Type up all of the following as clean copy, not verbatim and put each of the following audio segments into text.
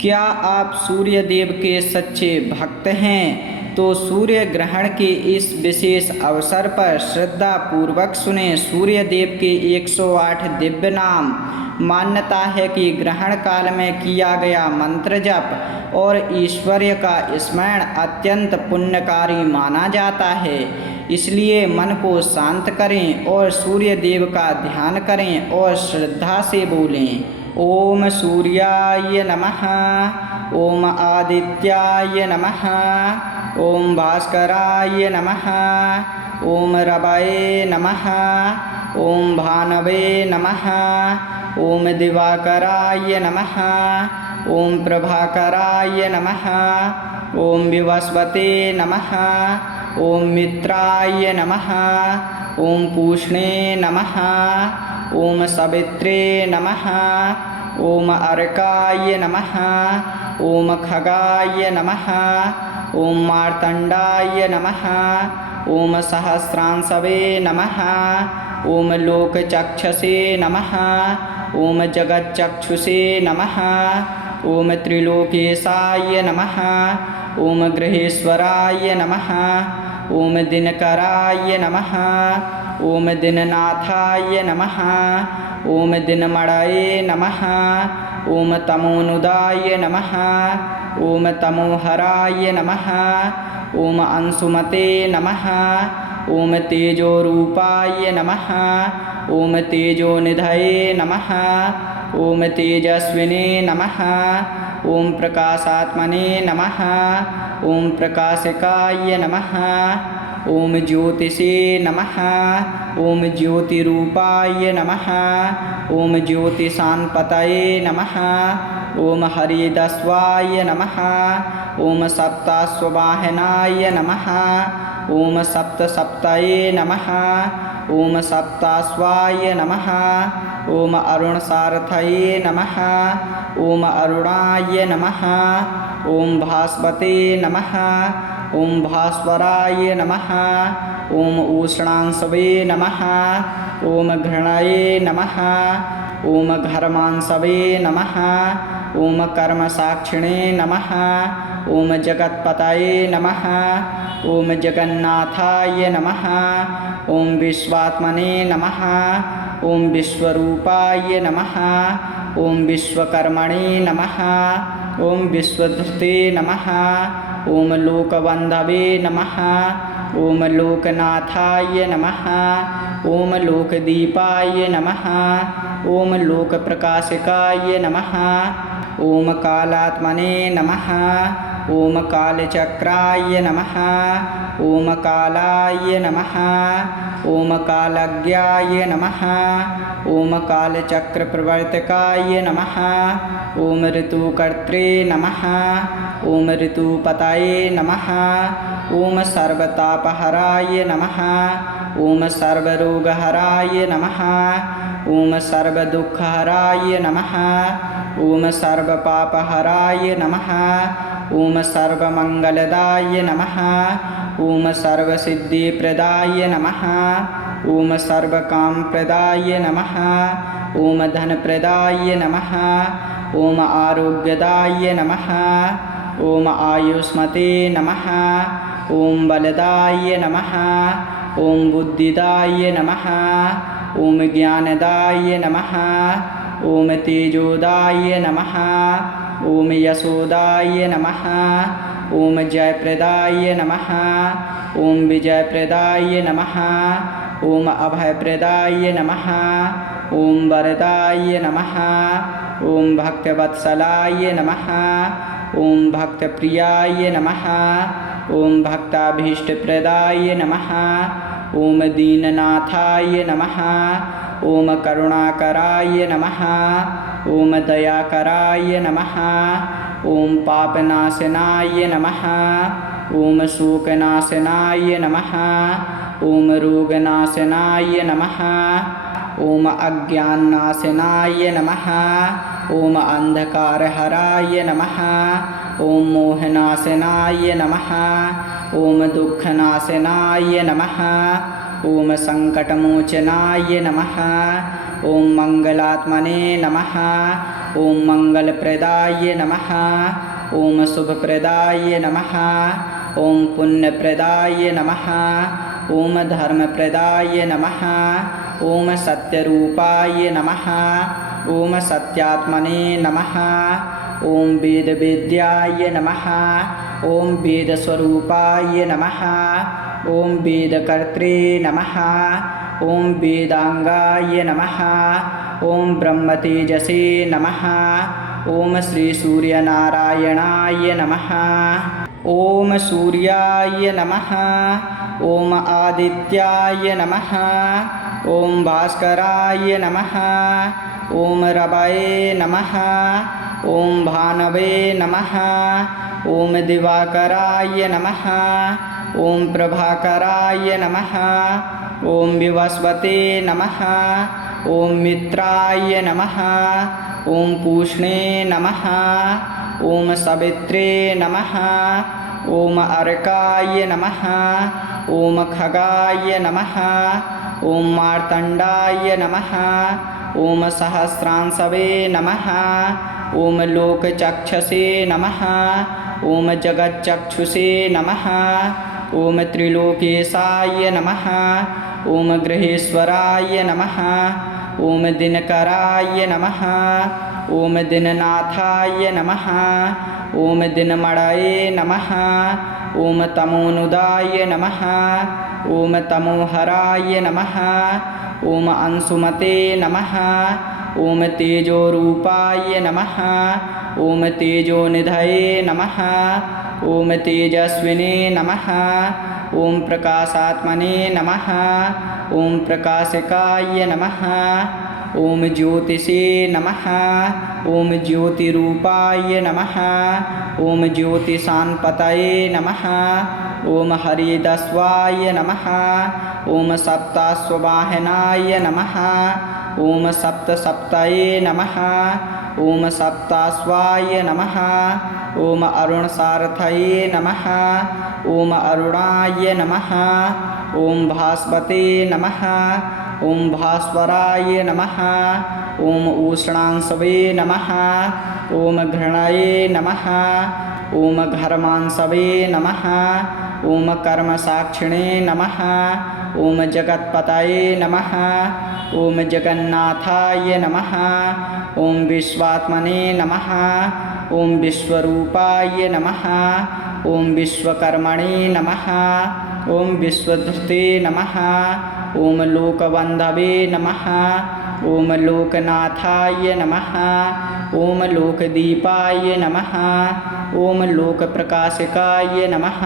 क्या आप सूर्य देव के सच्चे भक्त हैं? तो सूर्य ग्रहण के इस विशेष अवसर पर श्रद्धा पूर्वक सुने सूर्य देव के 108 दिव्य नाम। मान्यता है कि ग्रहण काल में किया गया मंत्र जप और ईश्वर्य का स्मरण अत्यंत पुण्यकारी माना जाता है। इसलिए मन को शांत करें और सूर्य देव का ध्यान करें और श्रद्धा से बोलें। ओम सूर्याय नमः, ओम आदित्याय नमः, ओम भास्कराय नमः, ओम रवये नमः, ओम भानवे नमः, ओम दिवाकराय नमः, ओम प्रभाकराय नमः, ओम विवस्वते नमः, ओम मित्राय नमः, ओम पूष्णे नमः, ओम सवित्रे नमः, ओम अर्काय नमः, ओम खगाय नमः, ओम मार्तण्डाय नमः, ओम सहस्रांशवे नमः, ओम लोकचक्षसे नमः, ओम जगच्चक्षुषे नमः, ओम त्रिलोकेशाय नमः, ओम गृहेश्वराय नमः, ओम दिनकराय नमः, ओम दिननाथाय नमः, ओम दिनमणये नमः, ओम तमोनुदाय नमः, ओम तमोहराय नमः, ओम अंशुमते नमः, ओम तेजोरूपाय नमः, ओम तेजोनिधये नमः, ओम तेजस्विने नमः, ओम प्रकाशात्मने नमः, ओम प्रकाशिकाय नमः, ओम ज्योतिषे नमः, ओम ज्योतिरूपाय नमः, ओम ज्योतिषान्पतये नमः, ओम हरिदस्वाय नमः, ओम सप्ताश्ववाहनाय नमः, ओम सप्तसप्तये नमः, ओम सप्ताश्वाय नमः, ओम अरुणसारथये नमः, ओम अरुणाय नमः, ओम भास्वते नमः, ओम भास्वराय नमः, ओम उष्णांशवे नमः, ओम घृणये नमः, ओम घर्मांशवे नमः, ओम कर्मसाक्षिणे नमः, ओम जगत्पतये नमः, ओम जगन्नाथाय नमः, ओम विश्वात्मने नमः, ओम विश्वरूपाय नमः, ओम विश्वकर्मणे नमः, ओम विश्वधृते नमः, ओम लोकबन्धवे नमः, ओम लोकनाथाय नमः, ओम लोकदीपाय नमः, ओम लोकप्रकाशिकाय नमः, ओम कालात्मने नमः, ओम कालचक्राय नमः, ओम कालाय नमः, ओम कालज्ञाय नमः, ओम कालचक्रप्रवर्तकाय नमः, ओम ऋतुकर्त्रे नमः, ओम ऋतुपतये नमः, ओम सर्वतापहराय नमः, ओम सर्वरोगहराय नमः, ओम सर्वदुःखहराय नमः, ओम सर्वपापहराय नमः, ओम सर्वमङ्गलदाय नमः, ओम सर्वसिद्धिप्रदाय नमः, ओम सर्वकामप्रदाय नमः, ओम धनप्रदाय नमः, ओम आरोग्यदाय नमः, ओम आयुष्मते नमः, ओम बलदाय नमः, ओम बुद्धिदाय नमः, ओम ज्ञानदाय नमः, ओम तेजोदाय नमः, ओम यशोदाय नमः, ओम जयप्रदाय नमः, ओम विजयप्रदाय नमः, ओम अभयप्रदाय नमः, ओम वरदाय नमः, ओम भक्तवत्सलाय नमः, ओम भक्तप्रियाय नमः, ओम भक्ताभीष्टप्रदाय नमः, ओम दीननाथाय नमः, ओम करुणाकराय नमः, ओम दयाकराय नमः, ओम पापनाशनाय नमः, ओम शोकनाशनाय नमः, ओम रोगनाशनाय नमः, ओम अज्ञाननाशनाय नमः, ओम अंधकारहराय नमः, ओम मोहनाशनाय नमः, ओम दुःखनाशनाय नमः, ओम संकटमोचनाय नमः। ओम मंगलात्मने नमः। ओम मंगलप्रदाय नमः। ओम शुभप्रदाय नमः। ओम पुण्यप्रदाय नमः। ओम धर्मप्रदाय नमः। ओम सत्यरूपाय नमः। ओम सत्यात्मने नमः। ओम वेदवेद्याय नमः। ओम वेदस्वरूपाय नमः। ओम वेदकर्त्रे नमः। ओम वेदांगाय नमः। ओम ब्रह्मतेजसे नमः। ओम श्री सूर्यनारायणाय नमः। ओम सूर्याय नमः। ओम आदित्याय नमः। ओम भास्कराय नमः। ओम रवये नमः। ओम भानवे नमः। ओम दिवाकराय नमः। ओम प्रभाकराय नमः। ओम विवस्वते नमः। ओम मित्राय नमः। ओम पूष्णे नमः। ओम सवित्रे नमः। ओम अर्काय नमः। ओम खगाय नमः। ओम मार्तंडाय नमः। ओम सहस्रांशवे नमः। ओम लोकचक्षसे नमः। ओम जगच्चक्षुषे नमः। ओम त्रिलोकेशाय नमः। ओम गृहेश्वराय नमः। ओम दिनकराय नमः। ओम दिननाथाय नमः। ओम दिनमणये नमः। ओम तमोनुदाय नमः। ओम तमोहराय नमः। ओम अंशुमते नमः। ओम तेजोरूपाय नमः। ओम तेजोनिधये नमः। ओम तेजस्विने नमः। ओम प्रकाशात्मने नमः। ओम प्रकाशिकाय नमः। ओम ज्योतिषे नमः। ओम ज्योतिरूपाय नमः। ओम ज्योतिषान्पतये नमः। ओम हरिदस्वाय नमः। ओम सप्ताश्ववाहनाय नमः। ओम सप्तसप्तये नमः। ओम सप्ताश्वाय नमः। ओम अरुणसारथये नमः। ओम अरुणाय नमः। ओम भास्वते नमः। ओम भास्वराय नमः। ओम उष्णांशवे नमः। ओम घृणये नमः। ओम घर्मांशवे नमः। ओम कर्मसाक्षिणे नमः। ओम जगत्पतये नमः। ओम जगन्नाथाय नमः। ओम विश्वात्मने नमः। ओम विश्वरूपाय नमः। ओम विश्वकर्मणे नमः। ओम विश्वधृते नमः। ओम लोकबन्धवे नमः। ओम लोकनाथाय नमः। ओम लोकदीपाय नमः। ओम लोकप्रकाशिकाय नमः।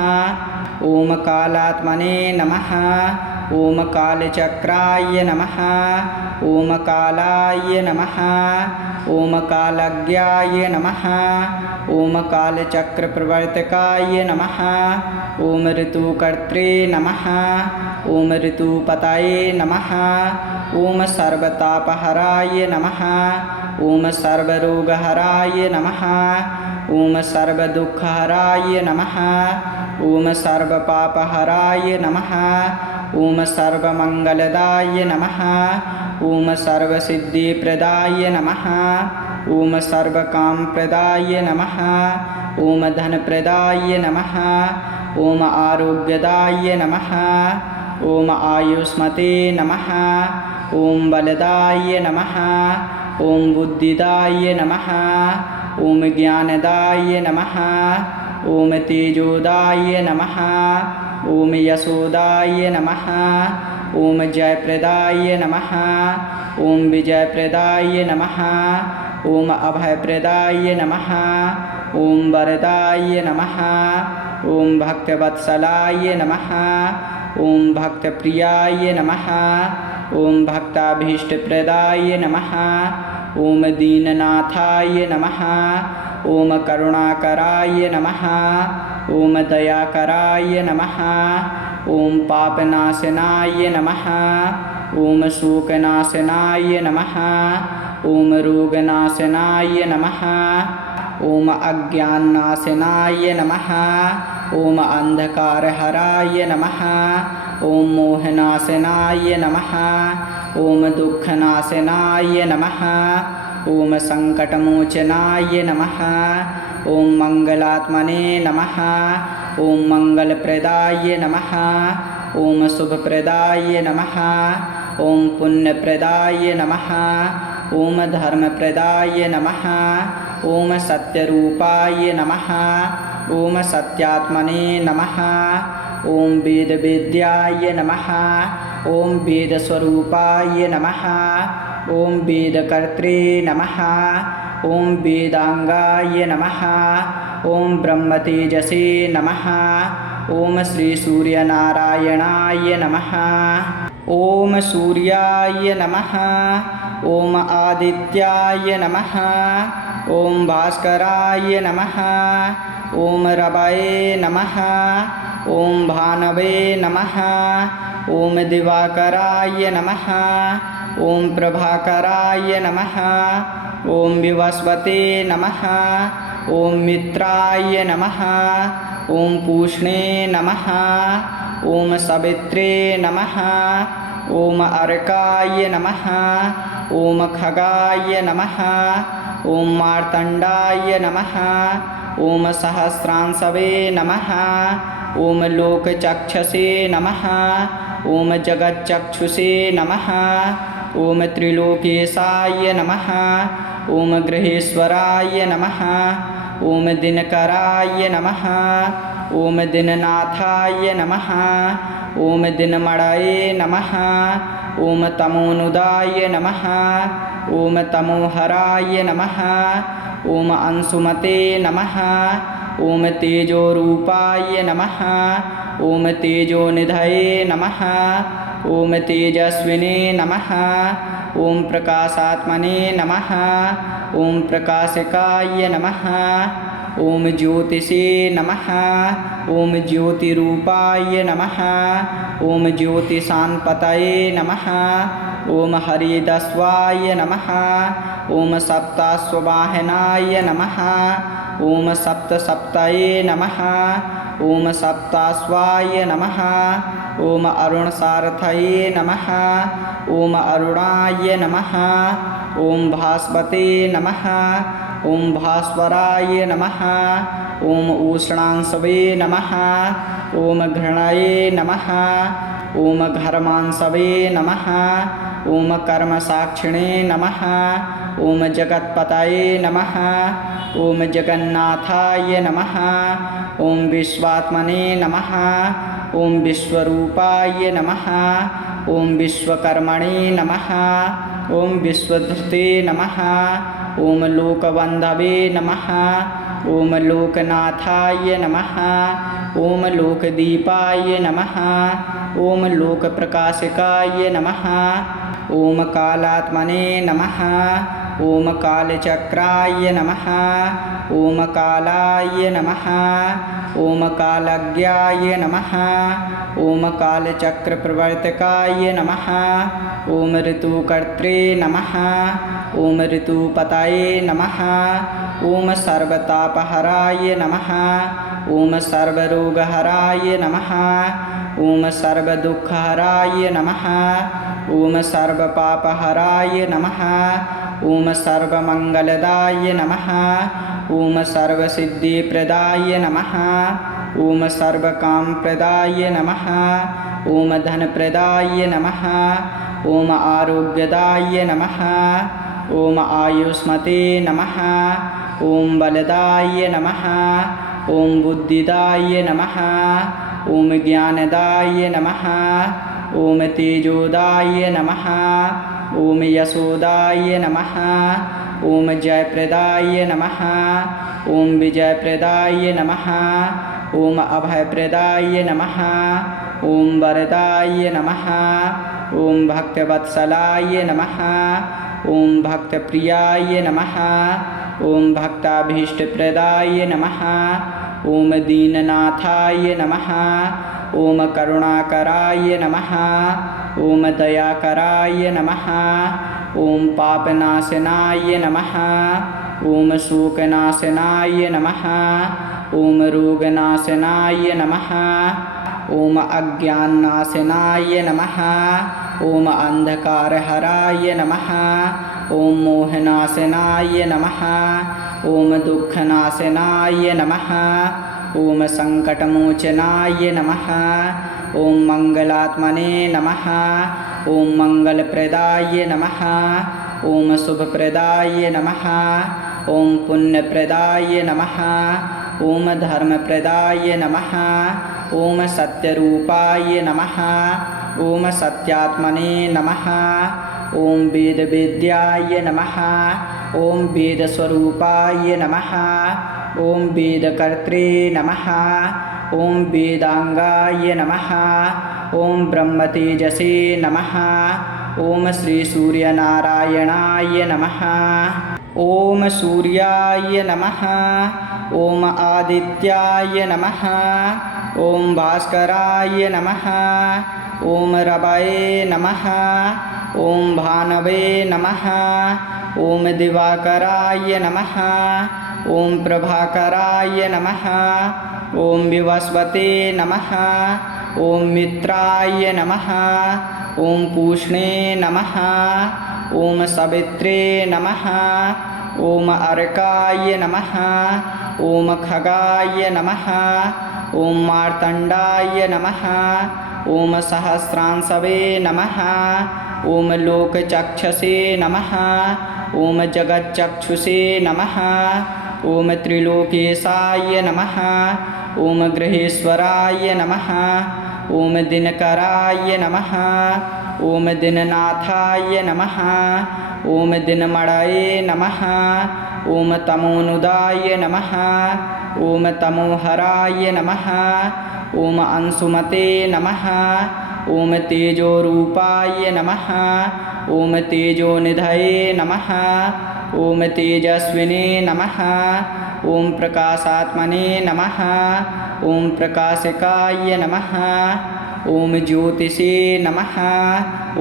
ओम कालात्मने नमः। ओम कालचक्राय नमः। ओम कालाय नमः। ओम कालज्ञाय नमः। ओम कालचक्रप्रवर्तकाय नमः। ओम ऋतुकर्त्रे नमः। ओम ऋतुपतये नमः। ओम सर्वतापहराय नमः। ओम सर्वरोगहराय नमः। ओम सर्वदुःखहराय नमः। ओम सर्वपापहराय नमः। ओम सर्वमंगलदाय नमः। ओम सर्वसिद्धिप्रदाय नमः। ओम सर्वकामप्रदाय नमः। ओम धनप्रदाय नमः। ओम आरोग्यदाय नमः। ओम आयुष्मते नमः। ओम बलदाय नमः। ओम बुद्धिदाय नमः। ओम ज्ञानदाय नमः। ओम तेजोदाय नमः। ओम यशोदाय नमः। ओम जयप्रदाय नमः। ओम विजयप्रदाय नमः। ओम अभयप्रदाय नमः। ओम वरदाय नमः। ओम भक्तवत्सलाय नमः। ओम भक्तप्रियाय नमः। ओम भक्ताभीष्टप्रदाय नमः। ओम दीननाथाय नमः। ओम करुणाकराय नमः। ओम दयाकराय नमः। ओम पापनाशनाय नमः। ओम शोकनाशनाय नमः। ओम रोगनाशनाय नमः। ओम अज्ञाननाशनाय नमः। ओम अंधकारहराय नमः। ओम मोहनाशनाय नमः। ओम दुःखनाशनाय नमः। ओम संकटमोचनाय नमः। ओम मंगलात्मने नमः। ओम मंगलप्रदाय नमः। ओम शुभप्रदाय नमः। ओम पुण्यप्रदाय नमः। ओम धर्मप्रदाय नमः। ओम सत्यरूपाय नमः। ओम सत्यात्मने नमः। ओम वेदविद्याय नमः। ओम वेदस्वरूपाय नमः। ओम वेदकर्त्रे नमः। ओम वेदांगाय नमः। ओम ब्रह्मतेजसे नमः। ओम श्री सूर्यनारायणाय नमः। ओम सूर्याय नमः। ओम आदित्याय नमः। ओम भास्कराय नमः। ओम रवये नमः। ओम भानवे नमः। ओम दिवाकराय नमः। ओम प्रभाकराय नमः। ओम विवस्वते नमः। ओम मित्राय नमः। ओम पूष्णे नमः। ओम सवित्रे नमः। ओम अर्काय नमः। ओम खगाय नमः। ओम मार्तंडाय नमः। ओम सहस्रांशवे नमः। ओम लोकचक्षसे नमः। ओम जगच्चक्षुषे नमः। ओम त्रिलोकेशाय नमः। ओम गृहेश्वराय नमः। ओम दिनकराय नमः। ओम दिननाथाय नमः। ओम दिनमणये नमः। ओम तमोनुदाय नमः। ओम तमोहराय नमः। ओम अंशुमते नमः। ओम तेजोरूपाय नमः। ओम तेजोनिधये नमः। ओम तेजस्विने नमः। ओम प्रकाशात्मने नमः। ओम प्रकाशिकाय नमः। ओम ज्योतिषे नमः। ओम ज्योतिरूपाय नमः। ओम ज्योतिषान्पतये नमः। ओम हरिदस्वाय नमः। ओम सप्ताश्ववाहनाय नमः। ओम सप्तसप्तये नमः। ओम सप्ताश्वाय नमः। ओम अरुणसारथये नमः। ओम अरुणाय नमः। ओम भास्वते नमः। ओम भास्वराय नमः। ओम उष्णांशवे नमः। ओम घृणये नमः। ओम घर्मांशवे नमः। ओम कर्मसाक्षिणे नमः। ओम जगत्पतये नमः। ओम जगन्नाथाय नमः। ओम विश्वात्मने नमः। ओम विश्वरूपाय नमः। ओम विश्वकर्मणे नमः। ओम विश्वधृते नमः। ओम लोकबन्धवे नमः। ओम लोकनाथाय नमः। ओम लोकदीपाय नमः। ओम लोकप्रकाशिकाय नमः। ओम कालात्मने नमः। ओम कालचक्राय नमः। ओम कालाय नमः। ओम कालज्ञाय नमः। ओम कालचक्रप्रवर्तकाय नमः। ओम ऋतुकर्त्रे नमः। ओम ऋतुपतये नमः। ओम सर्वतापहराय नमः। ओम सर्वरोगहराय नमः। ओम सर्वदुःखहराय नमः। ओम सर्वपापहराय नमः। ओम सर्वमङ्गलदाय नमः। ओम सर्वसिद्धिप्रदाय नमः। ओम सर्वकामप्रदाय नमः। ओम धनप्रदाय नमः। ओम आरोग्यदाय नमः। ओम आयुष्मते नमः। ओम बलदाय नमः। ओम बुद्धिदाय नमः। ओम ज्ञानदाय नमः। ओम तेजोदाय नमः। ओम यशोदाय नमः। ओम जयप्रदाय नमः। ओम विजयप्रदाय नमः। ओम अभयप्रदाय नमः। ओम वरदाय नमः। ओम भक्तवत्सलाय नमः। ओम भक्तप्रियाय नमः। ओम भक्ताभीष्टप्रदाय नमः। ओम दीननाथाय नमः। ओम करुणाकराय नमः। ओम दयाकराय नमः। ओम पापनाशनाय नमः। ॐ शोकनाशनाय नमः ॐ रोगनाशनाय नमः ॐ अज्ञाननाशनाय नमः ॐ अंधकारहराय नमः ॐ मोहनाशनाय नमः ॐ दुःखनाशनाय नमः ॐ संकटमोचनाय नमः ॐ मंगलात्मने नमः ॐ मंगलप्रदाय नमः ॐ शुभप्रदाय नमः ॐ पुण्यप्रदाय नमः ॐ धर्मप्रदाय नमः ॐ सत्यरूपाय नमः ॐ सत्यात्मने नमः ॐ वेदविद्याय नमः ॐ वेदस्वरूपाय नमः ॐ वेदकर्त्रे नमः ॐ वेदांगाय नमः ॐ ब्रह्मतेजसे नमः ॐ श्रीसूर्यनारायणाय नमः ॐ सूर्याय नमः ॐ आदित्याय नमः ॐ भास्कराय नमः ॐ रवये नमः ॐ भानवे नमः ॐ दिवाकराय नमः ॐ प्रभाकराय नमः ॐ विवस्वते नमः ॐ मित्राय नमः ॐ पूष्णे नमः ॐ सवित्रे नमः ॐ अर्काय नमः ॐ खगाय नमः ॐ मार्तण्डाय नमः ॐ सहस्रांशवे नमः ॐ लोकचक्षसे नमः ॐ जगच्चक्षुषे नमः ॐ त्रिलोकेशाय नमः ॐ गृहेश्वराय नमः ॐ दिनकराय नमः ॐ दिननाथाय नमः ॐ दिनमणये नमः ॐ तमोनुदाय नमः ॐ तमोहराय नमः ॐ अंशुमते नमः ॐ तेजोरूपाय नमः ॐ तेजोनिधये नमः ॐ तेजस्विने नमः ॐ प्रकाशात्मने नमः ॐ प्रकाशिकाय नमः ॐ ज्योतिषे नमः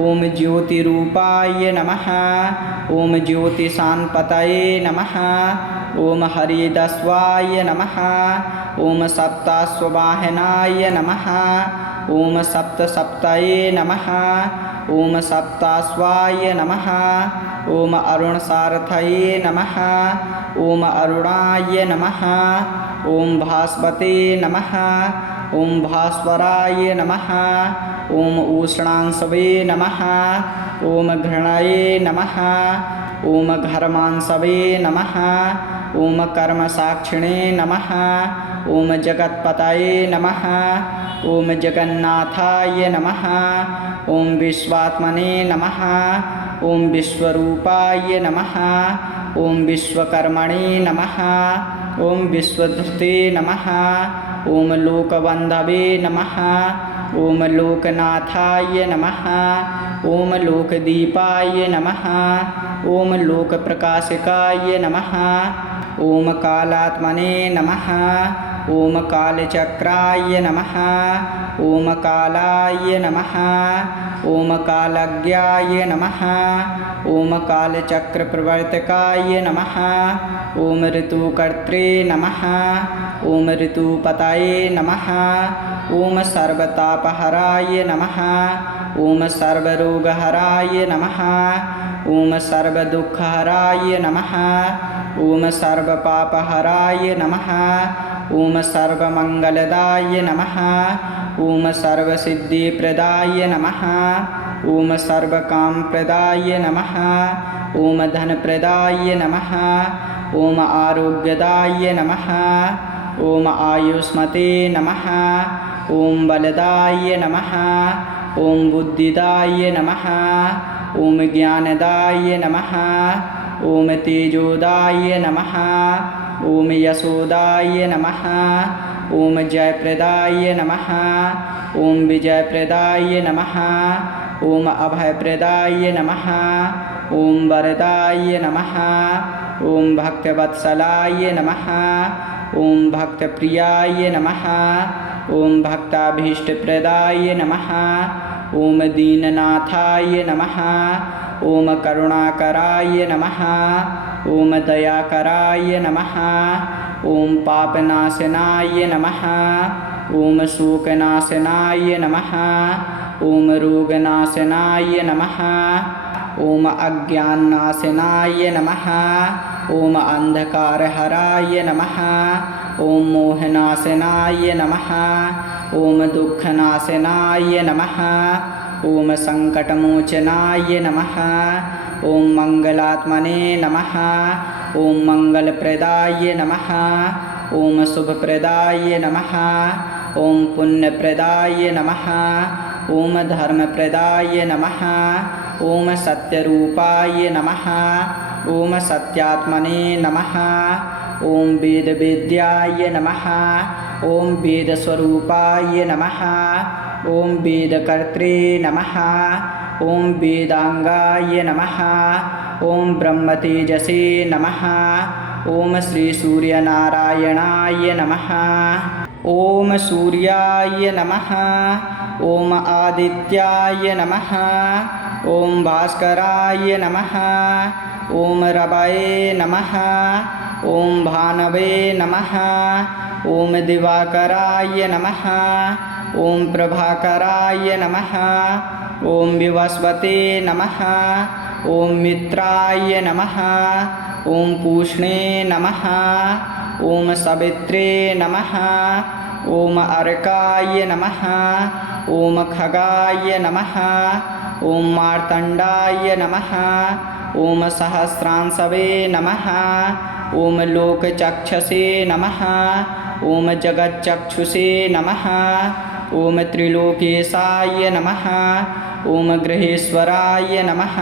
ॐ ज्योतिरूपाय नमः ॐ ज्योतिषान्पतये नमः ॐ हरिदस्वाय नमः ॐ सप्ताश्ववाहनाय नमः ॐ सप्तसप्तये नमः ॐ सप्ताश्वाय नमः ॐ अरुणसारथये नमः ॐ अरुणाय नमः ॐ भास्वते नमः ॐ भास्वराय नमः ॐ उष्णांशवे नमः ॐ घृणये नमः ॐ घर्मांशवे नमः ॐ कर्मसाक्षिणे नमः ॐ जगत्पतये नमः ॐ जगन्नाथाय नमः ॐ विश्वात्मने नमः ॐ विश्वरूपाय नमः ॐ विश्वकर्मणे नमः ॐ विश्वधृते नमः ॐ लोकबन्धवे नमः ॐ लोकनाथाय नमः ॐ लोकदीपाय नमः ॐ लोकप्रकाशिकाय नमः ॐ कालात्मने नमः ॐ कालचक्राय नमः ॐ कालाय नमः ॐ कालज्ञाय नमः ॐ कालचक्रप्रवर्तकाय नमः ॐ ऋतुकर्त्रे नमः ॐ ऋतुपतये नमः ॐ सर्वतापहराय नमः ॐ सर्वरोगहराय नमः ॐ सर्वदुःखहराय नमः ॐ सर्वपापहराय नमः ॐ सर्वमङ्गलदाय नमः ॐ सर्वसिद्धिप्रदाय नमः ॐ सर्वकामप्रदाय नमः ॐ धनप्रदाय नमः ॐ आरोग्यदाय नमः ॐ आयुष्मते नमः ॐ बलदाय नमः ॐ बुद्धिदाय नमः ॐ ज्ञानदाय नमः ॐ तेजोदाय नमः ॐ यशोदाय नमः ॐ जयप्रदाय नमः ॐ विजयप्रदाय नमः ॐ अभयप्रदाय नमः ॐ वरदाय नमः ॐ भक्तवत्सलाय नमः ॐ भक्तप्रियाय नमः ॐ भक्ताभीष्टप्रदाय नमः ॐ दीननाथाय नमः ॐ करुणाकराय नमः ॐ दयाकराय नमः। ॐ पापनाशनाय नमः। ॐ शोकनाशनाय नमः। ॐ रोगनाशनाय नमः। ॐ अज्ञाननाशनाय नमः। ॐ अंधकारहराय नमः। ॐ मोहनाशनाय नमः। ॐ दुःखनाशनाय नमः। ॐ संकटमोचनाय नमः। ॐ मंगलात्मने नमः। ॐ मंगलप्रदाय नमः। ॐ शुभप्रदाय नमः। ॐ पुण्यप्रदाय नमः। ॐ धर्मप्रदाय नमः। ॐ सत्यरूपाय नमः। ॐ सत्यात्मने नमः। ॐ वेदवेद्याय नमः। ॐ वेदस्वरूपाय नमः। ॐ वेदकर्त्रे नमः। ॐ वेदांगाय नमः। ॐ ब्रह्मतेजसे नमः। ॐ श्रीसूर्यनारायणाय नमः। ॐ सूर्याय नमः। ॐ आदित्याय नमः। ॐ भास्कराय नमः। ॐ रवये नमः। ॐ भानवे नमः। ॐ दिवाकराय नमः। ॐ प्रभाकराय नमः। ॐ विवस्वते नमः। ॐ मित्राय नमः। ॐ पूष्णे नमः। ॐ सवित्रे नमः। ॐ अर्काय नमः। ॐ खगाय नमः। ॐ मार्तण्डाय नमः। ॐ सहस्रांशवे नमः। ॐ लोकचक्षसे नमः। ॐ जगच्चक्षुषे नमः। ॐ त्रिलोकेशाय नमः। ॐ गृहेश्वराय नमः।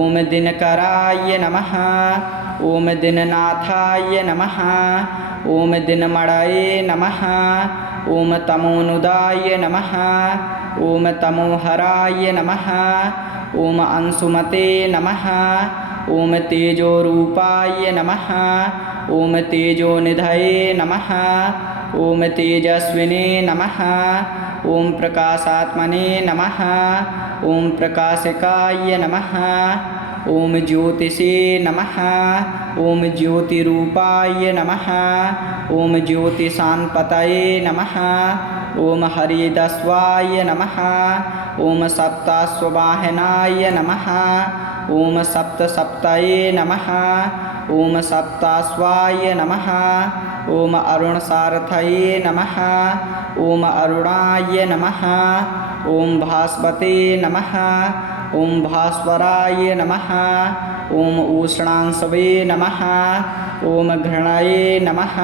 ॐ दिनकराय नमः। ॐ दिननाथाय नमः। ॐ दिनमणये नमः। ॐ तमोनुदाय नमः। ॐ तमोहराय नमः। ॐ अंशुमते नमः। ॐ तेजोरूपाय नमः। ॐ तेजोनिधये नमः। ॐ तेजस्विने नमः। ॐ प्रकाशात्मने नमः। ॐ प्रकाशकाय नमः। ॐ ज्योतिषे नमः। ॐ ज्योतिरूपाय नमः। ॐ ज्योतिषान्पतये नमः। ॐ हरिदस्वाय नमः। ॐ सप्ताश्ववाहनाय नमः। ॐ सप्तसप्तये नमः। ॐ सप्ताश्वाय नमः। ॐ अरुणसारथये नमः। ॐ अरुणाय नमः। ॐ भास्वते नमः। ॐ भास्वराय नमः। ॐ उष्णांशवे नमः। ॐ घृणये नमः।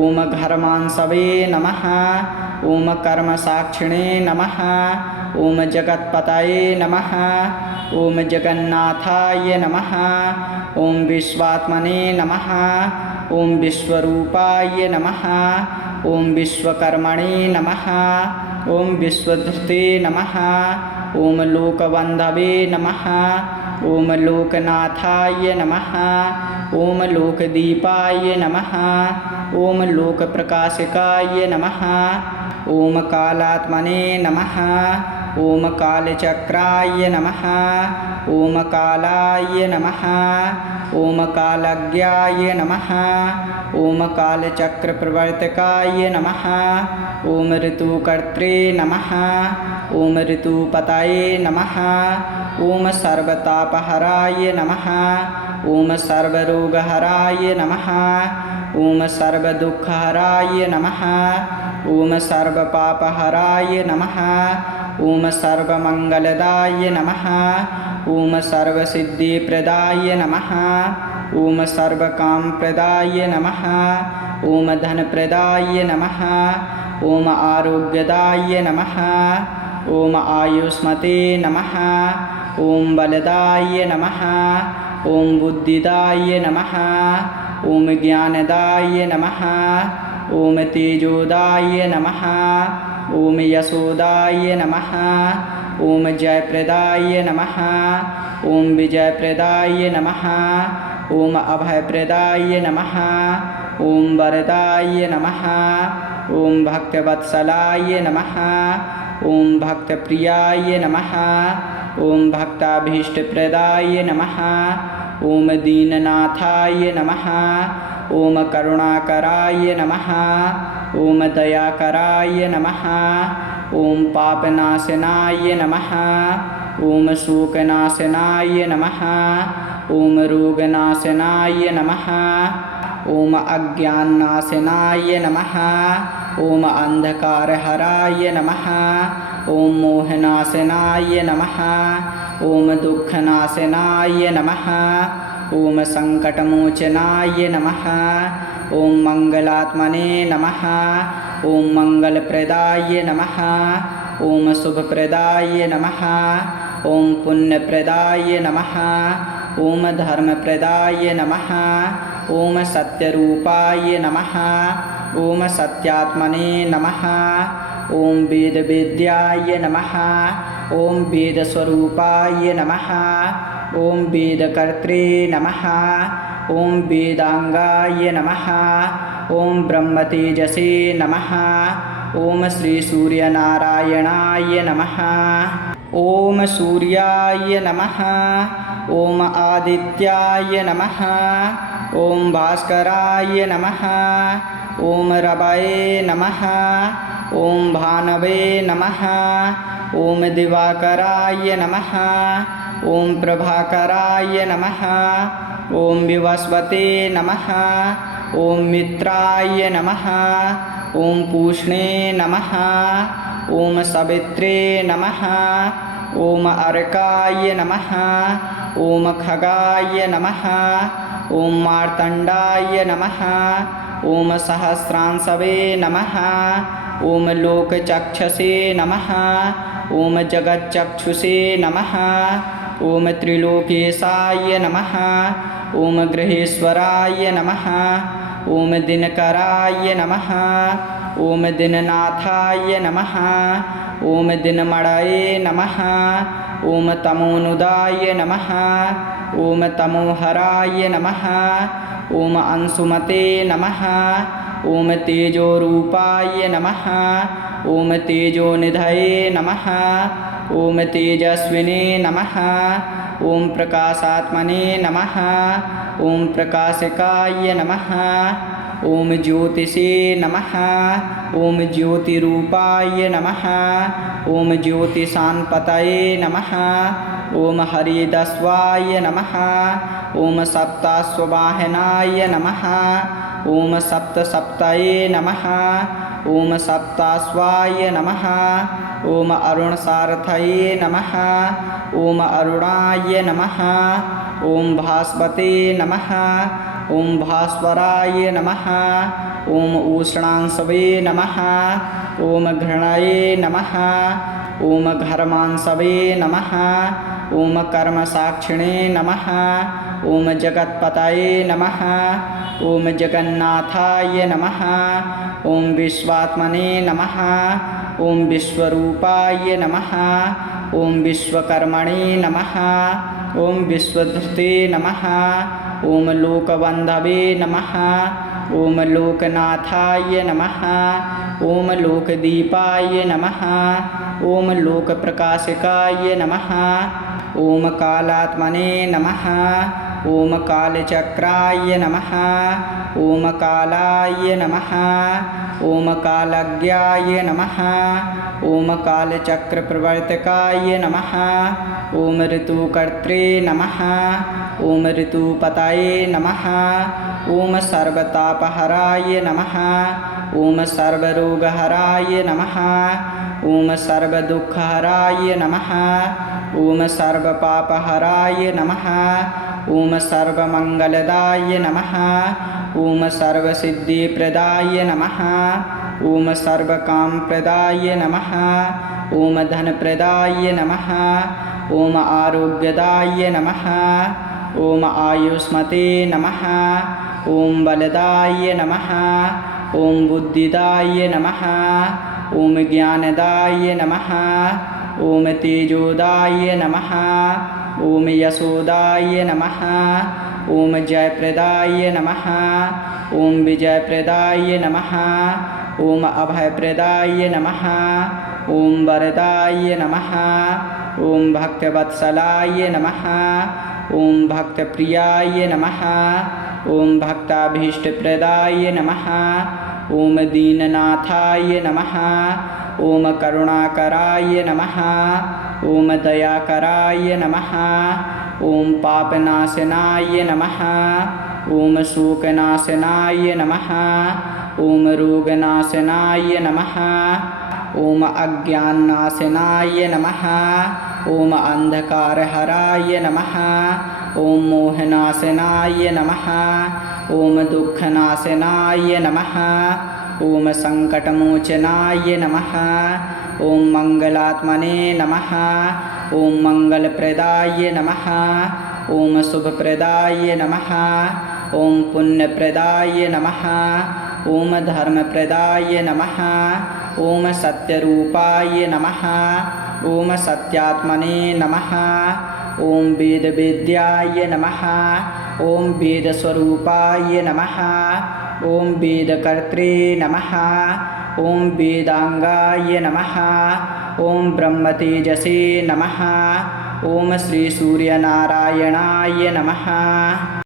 ॐ घर्मांशवे नमः। ॐ कर्मसाक्षिणे नमः। ॐ जगत्पतये नमः। ॐ जगन्नाथाय नमः। ॐ विश्वात्मने नमः। ॐ विश्वरूपाय नमः। ॐ विश्वकर्मणे नमः। ॐ विश्वधृते नमः। ॐ लोकबन्धवे नमः। ॐ लोकनाथाय नमः। ॐ लोकदीपाय नमः। ॐ लोकप्रकाशकाय नमः। ॐ कालात्मने नमः। ॐ कालचक्राय नमः। ॐ कालाय नमः। ॐ कालज्ञाय नमः। ॐ कालचक्रप्रवर्तकाय नमः। ॐ ऋतुकर्त्रे नमः। ॐ ऋतुपतये नमः। ॐ सर्वतापहराय नमः। ॐ सर्वरोगहराय नमः। ॐ सर्वदुःखहराय नमः। ॐ सर्वपापहराय नमः। ॐ सर्वमङ्गलदाय नमः। ॐ सर्वसिद्धिप्रदाय नमः। ॐ सर्वकामप्रदाय नमः। ॐ धनप्रदाय नमः। ॐ आरोग्यदाय नमः। ॐ आयुष्मते नमः। ॐ बलदाय नमः। ॐ बुद्धिदाय नमः। ॐ ज्ञानदाय नमः। ॐ तेजोदाय नमः। ॐ यशोदाय नमः। ॐ जयप्रदाय नमः। ॐ विजयप्रदाय नमः। ॐ अभयप्रदाय नमः। ॐ वरदाय नमः। ॐ भक्तवत्सलाय नमः। ॐ भक्तप्रियाय नमः। ॐ भक्ताभीष्टप्रदाय नमः। ॐ दीननाथाय नमः ॐ करुणाकराय नमः ॐ दयाकराय नमः ॐ पापनाशनाय नमः ॐ शोकनाशनाय नमः ॐ रोगनाशनाय नमः ॐ अज्ञाननाशनाय नमः ॐ अंधकारहराय नमः ॐ मोहनाशनाय नमः ॐ दुःखनाशनाय नमः ॐ संकटमोचनाय नमः ॐ मंगलात्मने नमः ॐ मंगलप्रदाय नमः ॐ शुभप्रदाय नमः ॐ पुण्यप्रदाय नमः ॐ धर्मप्रदाय नमः ॐ सत्यरूपाय नमः ॐ सत्यात्मने नमः ॐ वेदवेद्याय नमः ॐ वेदस्वरूपाय नमः ॐ वेदकर्त्रे नमः ॐ वेदांगाय नमः ॐ ब्रह्मतेजसे नमः ॐ श्रीसूर्यनारायणाय नमः ॐ सूर्याय नमः ॐ आदित्याय नमः ॐ भास्कराय नमः ॐ रवये नमः ॐ भानवे नमः ॐ दिवाकराय नमः ॐ प्रभाकराय नमः ॐ विवस्वते नमः ॐ मित्राय नमः ॐ पूष्णे नमः ॐ सवित्रे नमः ॐ अर्काय नमः ॐ खगाय नमः ॐ मार्तण्डाय नमः ॐ सहस्रांशवे नमः ॐ लोकचक्षसे नमः ॐ जगच्चक्षुषे नमः ॐ त्रिलोकेशाय नमः ॐ गृहेश्वराय नमः ॐ दिनकराय नमः ॐ दिननाथाय नमः ॐ दिनमणये नमः ॐ तमोनुदाय नमः ॐ तमोहराय नमः ॐ अंशुमते नमः ॐ तेजोरूपाय नमः ॐ तेजोनिधये नमः ॐ तेजस्विने नमः ॐ प्रकाशात्मने नमः ॐ प्रकाशकाय नमः ॐ ज्योतिषे नमः ॐ ज्योतिरूपाय नमः ॐ ज्योतिषान्पतये नमः ॐ हरिदस्वाय नमः ॐ सप्ताश्ववाहनाय नमः ॐ सप्तसप्तये नमः ॐ सप्ताश्वाय नमः ॐ अरुणसारथये नमः ॐ अरुणाय नमः ॐ भास्वते नमः ॐ भास्वराय नमः ॐ उष्णांशवे नमः ॐ घृणये नमः ॐ घर्मांशवे नमः ॐ कर्मसाक्षिणे नमः ॐ जगत्पतये नमः ॐ जगन्नाथाय नमः ॐ विश्वात्मने नमः ॐ विश्वरूपाय नमः ॐ विश्वकर्मणे नमः ॐ विश्वधृते नमः ॐ लोकबन्धवे नमः ॐ लोकनाथाय नमः ॐ लोकदीपाय नमः ॐ लोकप्रकाशकाय नमः ॐ कालात्मने नमः ॐ कालचक्राय नमः ॐ कालाय नमः ॐ कालज्ञाय नमः ॐ कालचक्रप्रवर्तकाय नमः ॐ ऋतुकर्त्रे नमः ॐ ऋतुपतये नमः ॐ सर्वतापहराय नमः ॐ सर्वरोगहराय नमः ॐ सर्वदुःखहराय नमः ॐ सर्वपापहराय नमः ॐ सर्वमङ्गलदाय नमः ॐ सर्वसिद्धिप्रदाय नमः ॐ सर्वकामप्रदाय नमः ॐ धनप्रदाय नमः ॐ आरोग्यदाय नमः ॐ आयुष्मते नमः ॐ बलदाय नमः ॐ बुद्धिदाय नमः ॐ ज्ञानदाय नमः ॐ तेजोदाय नमः ॐ यशोदाय नमः ॐ जयप्रदाय नमः ॐ विजयप्रदाय नमः ॐ अभयप्रदाय नमः ॐ वरदाय नमः ॐ भक्तवत्सलाय नमः ॐ भक्तप्रियाय नमः ॐ भक्ताभीष्टप्रदाय नमः ॐ दीननाथाय नमः ॐ करुणाकराय नमः ॐ दयाकराय नमः ॐ पापनाशनाय नमः ॐ शोकनाशनाय नमः ॐ रोगनाशनाय नमः ॐ अज्ञाननाशनाय नमः ॐ अंधकारहराय नमः ॐ मोहनाशनाय नमः ॐ दुःखनाशनाय नमः ॐ संकटमोचनाय नमः ॐ मंगलात्मने नमः ॐ मंगलप्रदाय नमः ॐ शुभप्रदाय नमः ॐ पुण्यप्रदाय नमः ॐ धर्मप्रदाय नमः ॐ सत्यरूपाय नमः ॐ सत्यात्मने नमः ॐ वेदवेद्याय नमः ॐ वेदस्वरूपाय नमः ॐ वेदकर्त्रे नमः ॐ वेदांगाय नमः ॐ ब्रह्मतेजसे नमः ॐ श्रीसूर्यनारायणाय नमः।